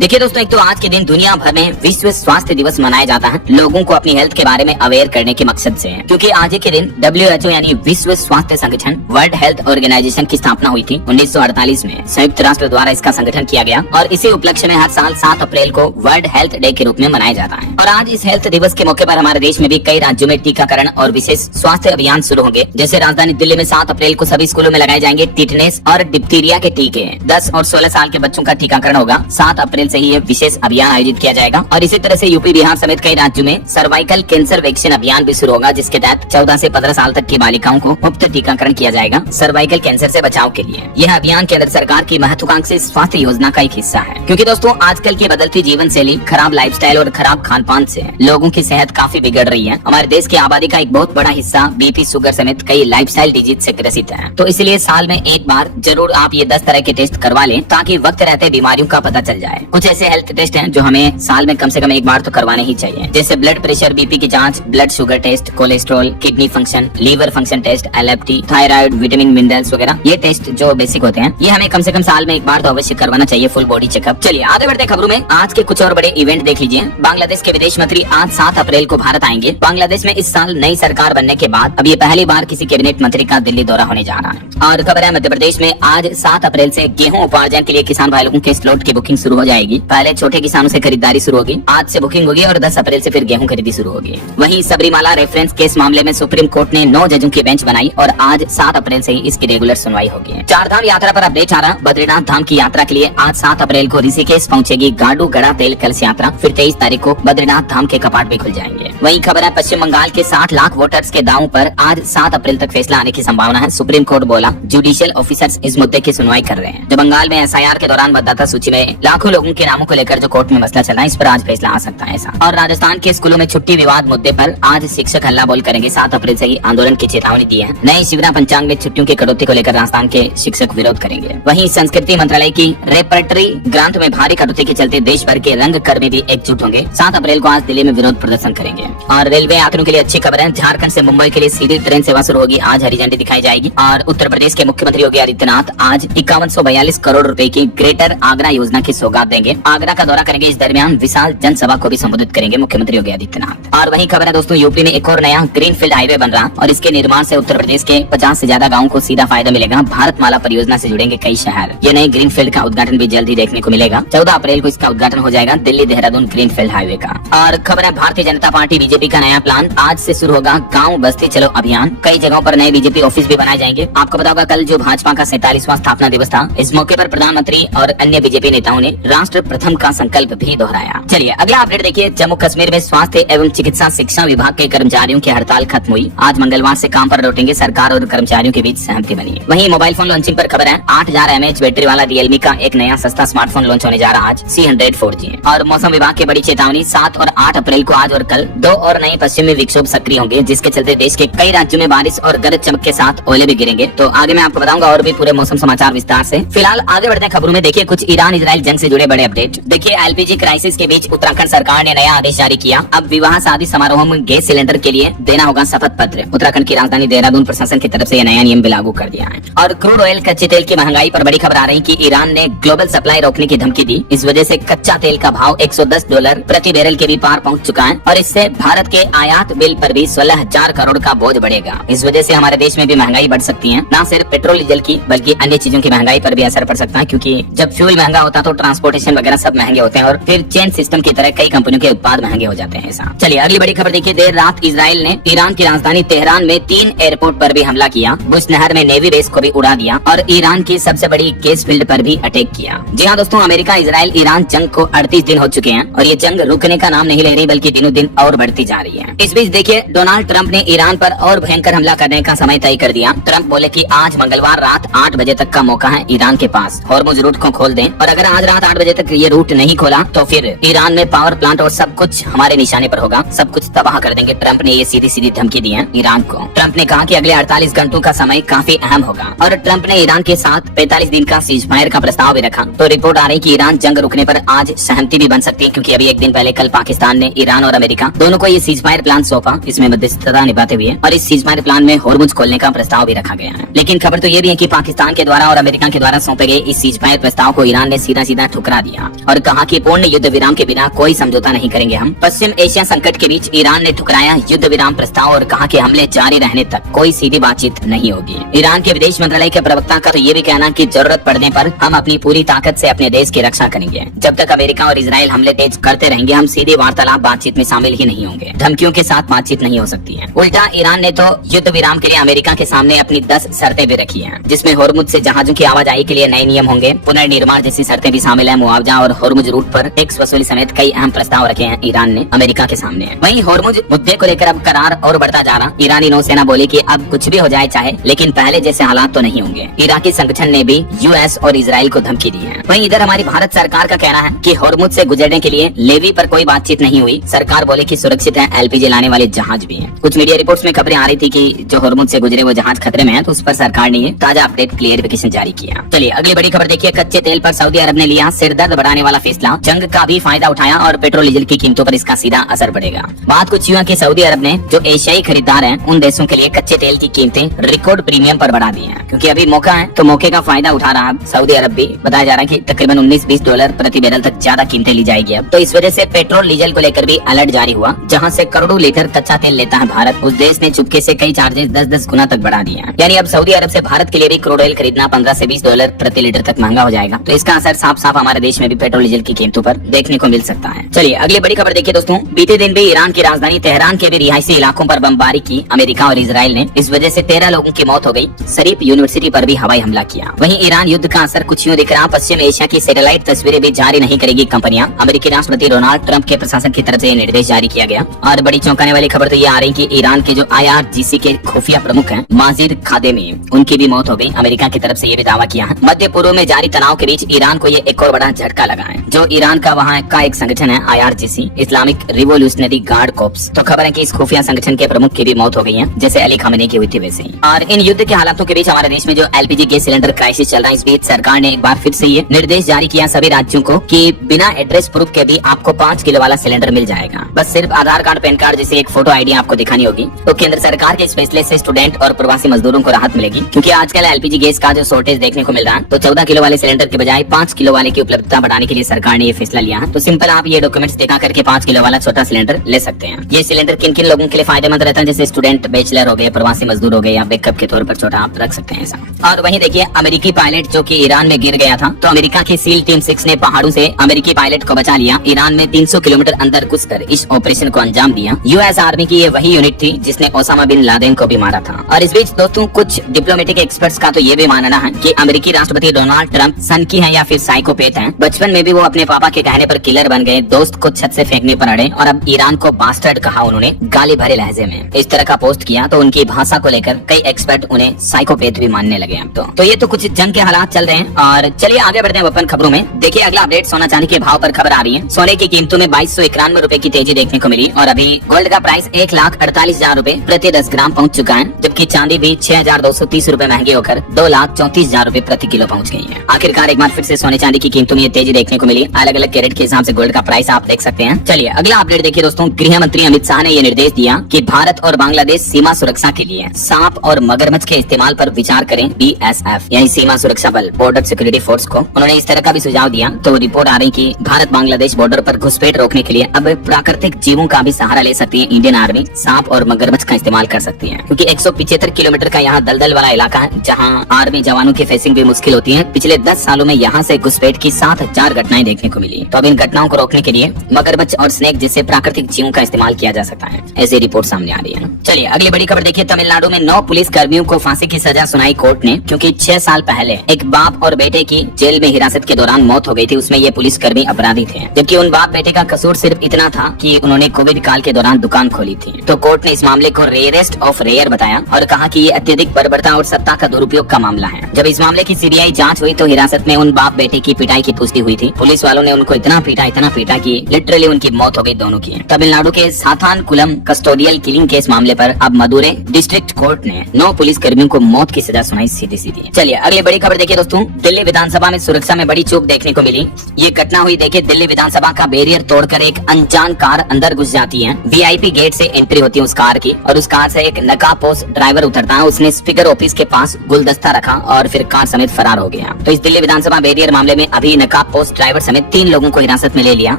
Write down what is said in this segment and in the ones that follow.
देखिए दोस्तों, एक तो आज के दिन दुनिया भर में विश्व स्वास्थ्य दिवस मनाया जाता है लोगों को अपनी हेल्थ के बारे में अवेयर करने के मकसद से है। क्योंकि आज के दिन WHO यानी विश्व स्वास्थ्य संगठन वर्ल्ड हेल्थ ऑर्गेनाइजेशन की स्थापना हुई थी 1948 में। संयुक्त राष्ट्र द्वारा इसका संगठन किया गया और इसी उपलक्ष्य में हर साल 7 अप्रैल को वर्ल्ड हेल्थ डे के रूप में मनाया जाता है। और आज इस हेल्थ दिवस के मौके पर हमारे देश में भी कई राज्यों में टीकाकरण और विशेष स्वास्थ्य अभियान शुरू होंगे। जैसे राजधानी दिल्ली में 7 अप्रैल को सभी स्कूलों में लगाए जाएंगे टिटनेस और डिप्थीरिया के टीके। 10 और 16 साल के बच्चों का टीकाकरण होगा। 7 अप्रैल से ही विशेष अभियान आयोजित किया जाएगा। और इसी तरह से यूपी, बिहार समेत कई राज्यों में सर्वाइकल कैंसर वैक्सीन अभियान भी शुरू होगा, जिसके तहत 14 से 15 साल तक की बालिकाओं को मुफ्त टीकाकरण किया जाएगा सर्वाइकल कैंसर से बचाव के लिए। यह अभियान केंद्र सरकार की महत्वाकांक्षी स्वास्थ्य योजना का एक हिस्सा है। क्योंकि दोस्तों, आजकल की बदलती जीवन शैली, खराब लाइफस्टाइल और खराब खान पान से लोगों की सेहत काफी बिगड़ रही है। हमारे देश की आबादी का एक बहुत बड़ा हिस्सा बीपी, शुगर समेत कई लाइफस्टाइल डिजीज से ग्रसित है। तो इसलिए साल में एक बार जरूर आप ये 10 तरह के टेस्ट करवा लें, ताकि वक्त रहते बीमारियों का पता चल जाए। कुछ ऐसे हेल्थ टेस्ट हैं जो हमें साल में कम से कम एक बार तो करवाने ही चाहिए। जैसे ब्लड प्रेशर, बीपी की जांच, blood sugar test, cholesterol, kidney function, liver function test, LFT, thyroid, vitamin, minerals वगैरह। ये टेस्ट जो बेसिक होते हैं, ये हमें कम से कम साल में एक बार तो अवश्य करवाना चाहिए, फुल बॉडी चेकअप। चलिए आगे बढ़ते खबरों में। आज के कुछ और बड़े इवेंट देख लीजिए। बांग्लादेश के विदेश मंत्री आज 7 अप्रैल को भारत आएंगे। बांग्लादेश में इस साल नई सरकार बनने के बाद अब ये पहली बार किसी कैबिनेट मंत्री का दिल्ली दौरा होने जा रहा है। और खबर है, मध्य प्रदेश में आज 7 अप्रैल से गेहूं उपार्जन के लिए किसान भाई लोगों के स्लॉट की बुकिंग शुरू हो जाएगी। पहले छोटे किसानों से खरीदारी शुरू होगी, आज से बुकिंग होगी और 10 अप्रैल से फिर गेहूं खरीदी शुरू होगी। वहीं सबरीमाला रेफरेंस केस मामले में सुप्रीम कोर्ट ने 9 जजों की बेंच बनाई और आज 7 अप्रैल से ही इसकी रेगुलर सुनवाई होगी। 4 धाम यात्रा पर अपडेट आ रहा। बद्रीनाथ धाम की यात्रा के लिए आज 7 अप्रैल को ऋषिकेश पहुंचेगी गाडू गड़ा तेल कलश यात्रा। फिर 23 तारीख को बद्रीनाथ धाम के कपाट भी खुल जाएंगे। वहीं खबर है, पश्चिम बंगाल के 60 लाख वोटर्स के दावों पर आज 7 अप्रैल तक फैसला आने की संभावना है। सुप्रीम कोर्ट बोला जुडिशियल ऑफिसर्स इस मुद्दे की सुनवाई कर रहे हैं। जो बंगाल में SIR के दौरान मतदाता सूची में लाखों लोगों के नामों को लेकर जो कोर्ट में मसला चल रहा है, इस पर आज फैसला आ सकता है ऐसा। और राजस्थान के स्कूलों में छुट्टी विवाद मुद्दे पर आज शिक्षक हल्ला बोल करेंगे। 7 अप्रैल से ही आंदोलन की चेतावनी दी है। नए शिवरा पंचांग में छुट्टियों की कटौती को लेकर राजस्थान के शिक्षक विरोध करेंगे। वहीं संस्कृति मंत्रालय की रेपर्टरी ग्रांट में भारी कटौती के चलते देश भर के रंग कर्मी भी एकजुट होंगे। 7 अप्रैल को आज दिल्ली में विरोध प्रदर्शन करेंगे। और रेलवे यात्रियों के लिए अच्छी खबर है, झारखंड से मुंबई के लिए सीधी ट्रेन सेवा शुरू होगी। आज हरी झंडी दिखाई जाएगी। और उत्तर प्रदेश के मुख्यमंत्री योगी आदित्यनाथ आज 5142 करोड़ रुपए की ग्रेटर आगरा योजना की सौगात देंगे। आगरा का दौरा करेंगे। इस दरमियान विशाल जनसभा को भी संबोधित करेंगे मुख्यमंत्री योगी आदित्यनाथ। और वही खबर है दोस्तों, यूपी में एक और नया ग्रीनफील्ड हाईवे बन रहा और इसके निर्माण से उत्तर प्रदेश के 50 से ज्यादा गाँव को सीधा फायदा मिलेगा। भारतमाला परियोजना से जुड़ेंगे कई शहर। ये नए ग्रीनफील्ड का उद्घाटन भी जल्द ही देखने को मिलेगा। 14 अप्रैल को इसका उद्घाटन हो जाएगा दिल्ली देहरादून ग्रीनफील्ड हाईवे का। और खबर है, भारतीय जनता पार्टी BJP का नया प्लान। आज से शुरू होगा गाँव बस्ती चलो अभियान। कई जगहों पर नए BJP ऑफिस भी बनाए जाएंगे। आपको पता होगा, कल जो भाजपा का 47वां स्थापना दिवस था, इस मौके पर प्रधानमंत्री और अन्य BJP नेताओं ने राष्ट्र प्रथम का संकल्प भी दोहराया। चलिए अगला अपडेट देखिए। जम्मू कश्मीर में स्वास्थ्य एवं चिकित्सा शिक्षा विभाग के कर्मचारियों की हड़ताल खत्म हुई। आज मंगलवार से काम पर लौटेंगे। सरकार और कर्मचारियों के बीच सहमति बनी। वहीं मोबाइल फोन लॉन्चिंग पर खबर है, 8000 mAh बैटरी वाला Realme का एक नया सस्ता स्मार्टफोन लॉन्च होने जा रहा आज C100 4G। और मौसम विभाग की बड़ी चेतावनी, 7 और 8 अप्रैल को आज और कल 2 और नए पश्चिमी विक्षोभ सक्रिय होंगे, जिसके चलते देश के कई राज्यों में बारिश और गरज चमक के साथ ओले भी गिरेंगे। तो आगे मैं आपको बताऊंगा और भी पूरे मौसम समाचार विस्तार से। फिलहाल आगे बढ़ते हैं खबरों में। देखिए कुछ ईरान इजराइल जंग से जुड़े बड़े अपडेट। देखिए LPG क्राइसिस के बीच उत्तराखंड सरकार ने नया आदेश जारी किया। अब विवाह शादी समारोह में गैस सिलेंडर के लिए देना होगा शपथ पत्र। उत्तराखंड की राजधानी देहरादून प्रशासन की तरफ से यह नया नियम भी लागू कर दिया है। और क्रूड ऑयल कच्चे तेल की महंगाई पर बड़ी खबर आ रही कि ईरान ने ग्लोबल सप्लाई रोकने की धमकी दी। इस वजह से कच्चा तेल का भाव $110 प्रति बैरल के भी पार पहुंच चुका है। और इससे भारत के आयात बिल पर भी 16,000 करोड़ का बोझ बढ़ेगा। इस वजह से हमारे देश में भी महंगाई बढ़ सकती है। न सिर्फ पेट्रोल डीजल की बल्कि अन्य चीजों की महंगाई पर भी असर पड़ सकता है। क्योंकि जब फ्यूल महंगा होता है तो ट्रांसपोर्टेशन वगैरह सब महंगे होते हैं और फिर चेन सिस्टम की तरह कई कंपनियों के उत्पाद महंगे हो जाते हैं ऐसा। चलिए अगली बड़ी खबर देखिए। देर रात इजराइल ने ईरान की राजधानी तेहरान में 3 एयरपोर्ट पर भी हमला किया। बुश नहर में नेवी बेस को भी उड़ा दिया और ईरान की सबसे बड़ी गैस फील्ड पर भी अटैक किया। जी हाँ दोस्तों, अमेरिका इजराइल ईरान जंग को 38 दिन हो चुके हैं और ये जंग रुकने का नाम नहीं ले रही, बल्कि दिनों दिन और बढ़ती जा रही है। इस बीच देखिए, डोनाल्ड ट्रंप ने ईरान पर और भयंकर हमला करने का समय तय कर दिया। ट्रंप बोले कि आज मंगलवार रात 8 बजे तक का मौका है ईरान के पास, हॉर्मुज रूट को खोल दें। और अगर आज रात 8 बजे तक ये रूट नहीं खोला तो फिर ईरान में पावर प्लांट और सब कुछ हमारे निशाने पर होगा, सब कुछ तबाह कर देंगे। ट्रंप ने ये सीधी सीधी धमकी दी है ईरान को। ट्रंप ने कहा कि अगले 48 घंटों का समय काफी अहम होगा। और ट्रंप ने ईरान के साथ 45 दिन का सीजफायर का प्रस्ताव भी रखा। तो रिपोर्ट आ रही कि ईरान जंग रुकने पर आज सहमति भी बन सकती है। क्योंकि अभी एक दिन पहले कल पाकिस्तान ने ईरान और अमेरिका दोनों को ये सीजफायर प्लान सौंपा, इसमें मध्यस्थता निभाते हुए। और इस सीजफायर प्लान में हॉर्मुज खोलने का प्रस्ताव भी रखा गया है। लेकिन खबर तो ये भी है कि पाकिस्तान के द्वारा और अमेरिका के द्वारा सौंपे गए इस सीजफायर प्रस्ताव को ईरान ने सीधा सीधा ठुकरा दिया। दिया और कहा कि पूर्ण युद्ध विराम के बिना कोई समझौता नहीं करेंगे हम। पश्चिम एशिया संकट के बीच ईरान ने ठुकराया युद्ध विराम प्रस्ताव और कहा कि हमले जारी रहने तक कोई सीधी बातचीत नहीं होगी। ईरान के विदेश मंत्रालय के प्रवक्ता का तो ये भी कहना कि जरूरत पड़ने पर हम अपनी पूरी ताकत से अपने देश की रक्षा करेंगे। जब तक अमेरिका और इजराइल हमले तेज करते रहेंगे हम सीधे वार्तालाप बातचीत में शामिल ही नहीं होंगे। धमकियों के साथ बातचीत नहीं हो सकती है। उल्टा ईरान ने तो युद्ध विराम के लिए अमेरिका के सामने अपनी 10 शर्तें भी रखी हैं, जिसमें होर्मुज से जहाजों की आवाजाही के लिए नए नियम होंगे, पुनर्निर्माण जैसी शर्तें भी शामिल है, मुआवजा और होर्मुज रूट पर टैक्स वसूली समेत कई अहम प्रस्ताव रखे हैं ईरान ने अमेरिका के सामने। वहीं होर्मुज मुद्दे को लेकर अब करार और बढ़ता जा रहा। ईरानी नौसेना बोली कि अब कुछ भी हो जाए चाहे, लेकिन पहले जैसे हालात तो नहीं होंगे। इराकी संगठन ने भी यूएस और इजराइल को धमकी दी है। वहीं इधर हमारी भारत सरकार का कहना है कि होर्मुज से गुजरने के लिए लेवी पर कोई बातचीत नहीं हुई। सरकार बोले कि सुरक्षित है, एलपीजी लाने वाले जहाज भी हैं। कुछ मीडिया रिपोर्ट्स में खबरें आ रही थी कि जो होर्मुज से गुजरे वो जहाज खतरे में है, तो उस पर सरकार ने ये ताजा अपडेट क्लियरिफिकेशन जारी किया। चलिए अगली बड़ी खबर देखिए। कच्चे तेल पर सऊदी अरब ने लिया सिरदर्द बढ़ाने वाला फैसला, जंग का भी फायदा उठाया और पेट्रोल डीजल की कीमतों पर इसका सीधा असर पड़ेगा। बात कुछ यूं है कि सऊदी अरब ने जो एशियाई खरीदार हैं उन देशों के लिए कच्चे तेल की कीमतें रिकॉर्ड प्रीमियम पर बढ़ा दी हैं, क्योंकि अभी मौका है तो मौके का फायदा उठा रहा है सऊदी अरब भी। बताया जा रहा है कि तकरीबन 19-20 डॉलर प्रति बैरल तक ज्यादा कीमतें ली जाएगी अब। तो इस वजह से पेट्रोल डीजल को लेकर भी अलर्ट जारी हुआ। जहां से करोड़ों लीटर कच्चा तेल लेता है भारत, उस देश ने चुपके से कई चार्जेस 10-10 गुना तक बढ़ा दिए हैं। यानी अब सऊदी अरब से भारत के लिए भी क्रूड ऑयल खरीदना 15 से 20 डॉलर प्रति लीटर तक महंगा हो जाएगा। तो इसका असर साफ साफ हमारे देश में भी पेट्रोल डीजल की कीमतों पर देखने को मिल सकता है। चलिए अगली बड़ी खबर देखिए दोस्तों। बीते दिन भी ईरान की राजधानी तेहरान के भी रिहायशी इलाकों पर बमबारी की अमेरिका और इजराइल ने। इस वजह से 13 लोगों की मौत हो गई। शरीफ यूनिवर्सिटी पर भी हवाई हमला किया। वहीं ईरान युद्ध का असर कुछ यूं दिख रहा। पश्चिम एशिया की सैटेलाइट तस्वीरें भी जारी नहीं करेगी कंपनियां। अमेरिकी राष्ट्रपति डोनाल्ड ट्रंप के प्रशासन की तरफ से निर्देश जारी किया गया। और बड़ी चौंकाने वाली खबर तो ये आ रही कि ईरान के जो IRGC के खुफिया प्रमुख हैं माजिद खादेमी, उनकी भी मौत हो गई। अमेरिका की तरफ से ये भी दावा किया है। मध्य पूर्व में जारी तनाव के बीच ईरान को ये एक और बड़ा झटका लगा है। जो ईरान का वहाँ का एक संगठन है IRGC, Islamic revolutionary guard corpse, तो खबर है कि इस खुफिया संगठन के प्रमुख की भी मौत हो गई है, जैसे अली खामेनी की हुई थी वैसे ही। और इन युद्ध के हालातों के बीच हमारे देश में जो LPG गैस सिलेंडर क्राइसिस चल रहा है, इस बीच सरकार ने एक बार फिर से ये निर्देश जारी किया सभी राज्यों को कि बिना एड्रेस प्रूफ के भी आपको 5 किलो वाला सिलेंडर मिल जाएगा। बस सिर्फ आधार कार्ड, पैन कार्ड जैसे एक फोटो ID आपको दिखानी होगी। तो केंद्र सरकार के इस फैसले से स्टूडेंट और प्रवासी मजदूरों को राहत मिलेगी, क्योंकि आजकल LPG गैस का जो शॉर्टेज देखने को मिल रहा है, तो 14 किलो वाले सिलेंडर के बजाय 5 किलो वाले की उपलब्धता बढ़ाने के लिए सरकार ने ये फैसला लिया है। तो सिंपल आप ये डॉक्यूमेंट्स दिखा करके 5 किलो वाला छोटा सिलेंडर ले सकते हैं। ये सिलेंडर किन किन लोगों के लिए फायदेमंद रहता है, जैसे स्टूडेंट, बैचलर हो गए, प्रवासी मजदूर हो गए, या बैकअप के तौर पर छोटा आप रख सकते हैं ऐसा। और वहीं देखिए अमेरिकी पायलट जो कि ईरान में गिर गया था, तो अमेरिका की सील टीम 6 ने पहाड़ों से अमेरिकी पायलट को बचा लिया। ईरान में 300 किलोमीटर अंदर घुसकर इस ऑपरेशन को अंजाम दिया। US आर्मी की ये वही यूनिट थी जिसने ओसामा बिन लादेन को भी मारा था। और इस बीच दोस्तों कुछ डिप्लोमेटिक एक्सपर्ट्स का तो ये भी मानना है कि अमेरिकी राष्ट्रपति डोनाल्ड ट्रंप सनकी है या फिर साइकोपैथ हैं। बचपन में भी वो अपने पापा के कहने पर किलर बन गए, दोस्त को छत से फेंकने पर अड़े और अब ईरान को बास्टर्ड कहा उन्होंने गाली भरे लहजे में। इस तरह का पोस्ट किया तो उनकी भाषा को लेकर कई एक्सपर्ट उन्हें साइकोपैथ भी मानने लगे अब तो ये तो कुछ जंग के हालात चल रहे हैं। और चलिए आगे बढ़ते हैं अपन खबरों में। देखिए अगला अपडेट सोना चांदी के भाव पर खबर आ रही है। सोने की कीमतों में 2291 रुपए की तेजी देखने को मिली और अभी गोल्ड का प्राइस 1,48,000 रुपए प्रति 10 ग्राम पहुंच चुका है, जबकि चांदी भी 6,230 रुपए महंगी होकर 2,34,000 रुपए प्रति किलो पहुंच गई है। आखिरकार एक बार फिर से सोने चांदी की कीमतों में तेजी देखने को मिली। अलग अलग कैरेट के हिसाब से गोल्ड का प्राइस आप देख सकते हैं। चलिए अगला अपडेट देखिए दोस्तों। गृह मंत्री अमित शाह ने ये निर्देश दिया कि भारत और बांग्लादेश सीमा सुरक्षा के लिए सांप और मगरमच्छ के इस्तेमाल पर विचार करें। BSF यानी सीमा सुरक्षा बल, बॉर्डर सिक्योरिटी फोर्स को उन्होंने इस तरह का भी सुझाव दिया। तो रिपोर्ट आ रही कि भारत बांग्लादेश बॉर्डर पर घुसपैठ रोकने के लिए अब प्राकृतिक जीवों का भी सहारा ले सकती है इंडियन आर्मी। सांप और मगरमच्छ का इस्तेमाल कर सकती है, क्योंकि 175 किलोमीटर का यहाँ दलदल वाला इलाका है जहाँ आर्मी जवानों की फेसिंग भी मुश्किल होती है। पिछले 10 सालों में यहाँ से घुसपैठ की 7,000 घटनाएं देखने को मिली। तो अब इन घटनाओं को रोकने के लिए मगरमच्छ और स्नेक जैसे प्राकृतिक जीवों का इस्तेमाल किया जा सकता है, ऐसी रिपोर्ट सामने आ रही है। चलिए अगली बड़ी खबर देखिए। तमिलनाडु में 9 पुलिस कर्मियों को फांसी की सजा सुनाई कोर्ट ने, क्योंकि 6 साल पहले एक बाप और बेटे की जेल में हिरासत के दौरान मौत हो गई थी। उसमें ये पुलिस कर्मी अपराधी थे, जबकि उन बाप बेटे का कसूर सिर्फ इतना था कि उन्होंने कोविड काल के दौरान दुकान खोली थी। तो कोर्ट ने इस मामले को रेयरेस्ट ऑफ रेयर बताया और कहा कि ये अत्यधिक बर्बरता और सत्ता का दुरुपयोग का मामला है। जब इस मामले की CBI जांच हुई तो हिरासत में उन बाप बेटे की पिटाई की पुष्टि हुई थी। पुलिस वालों ने उनको इतना पीटा कि लिटरली उनकी मौत हो गई दोनों की। तमिलनाडु के साथानकुलम कस्टोडियल किलिंग केस मामले पर अब मदुरै डिस्ट्रिक्ट कोर्ट ने 9 पुलिस कर्मियों को मौत की सजा सुनाई सीधी। चलिए अगली बड़ी खबर देखिए दोस्तों। दिल्ली विधानसभा में सुरक्षा में बड़ी चूक देखने को मिली। ये घटना हुई देखिए, दिल्ली विधानसभा का बैरियर तोड़कर एक अनजान कार अंदर घुस जाती है। VIP गेट से एंट्री होती है उस कार की और उस कार से एक नकाबपोश ड्राइवर उतरता है। उसने स्पीकर ऑफिस के पास गुलदस्ता रखा और फिर कार समेत फरार हो गया। तो इस दिल्ली विधानसभा बैरियर मामले में अभी का पोस्ट ड्राइवर समेत 3 लोगों को हिरासत में ले लिया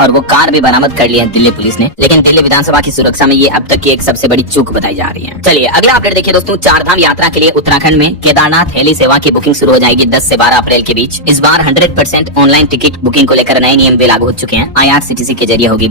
और वो कार भी बरामद कर लिया दिल्ली पुलिस ने। लेकिन दिल्ली विधानसभा की सुरक्षा में ये अब तक की एक सबसे बड़ी चूक बताई जा रही है। चलिए अगला अपडेट देखिए दोस्तों, 4 धाम यात्रा के लिए उत्तराखंड में केदारनाथ हेली सेवा की बुकिंग शुरू हो जाएगी 10 से 12 अप्रैल के बीच। इस बार 100% ऑनलाइन टिकट बुकिंग को लेकर नए नियम भी लागू हो चुके हैं। IRCTC के जरिए होगी बुकिंग।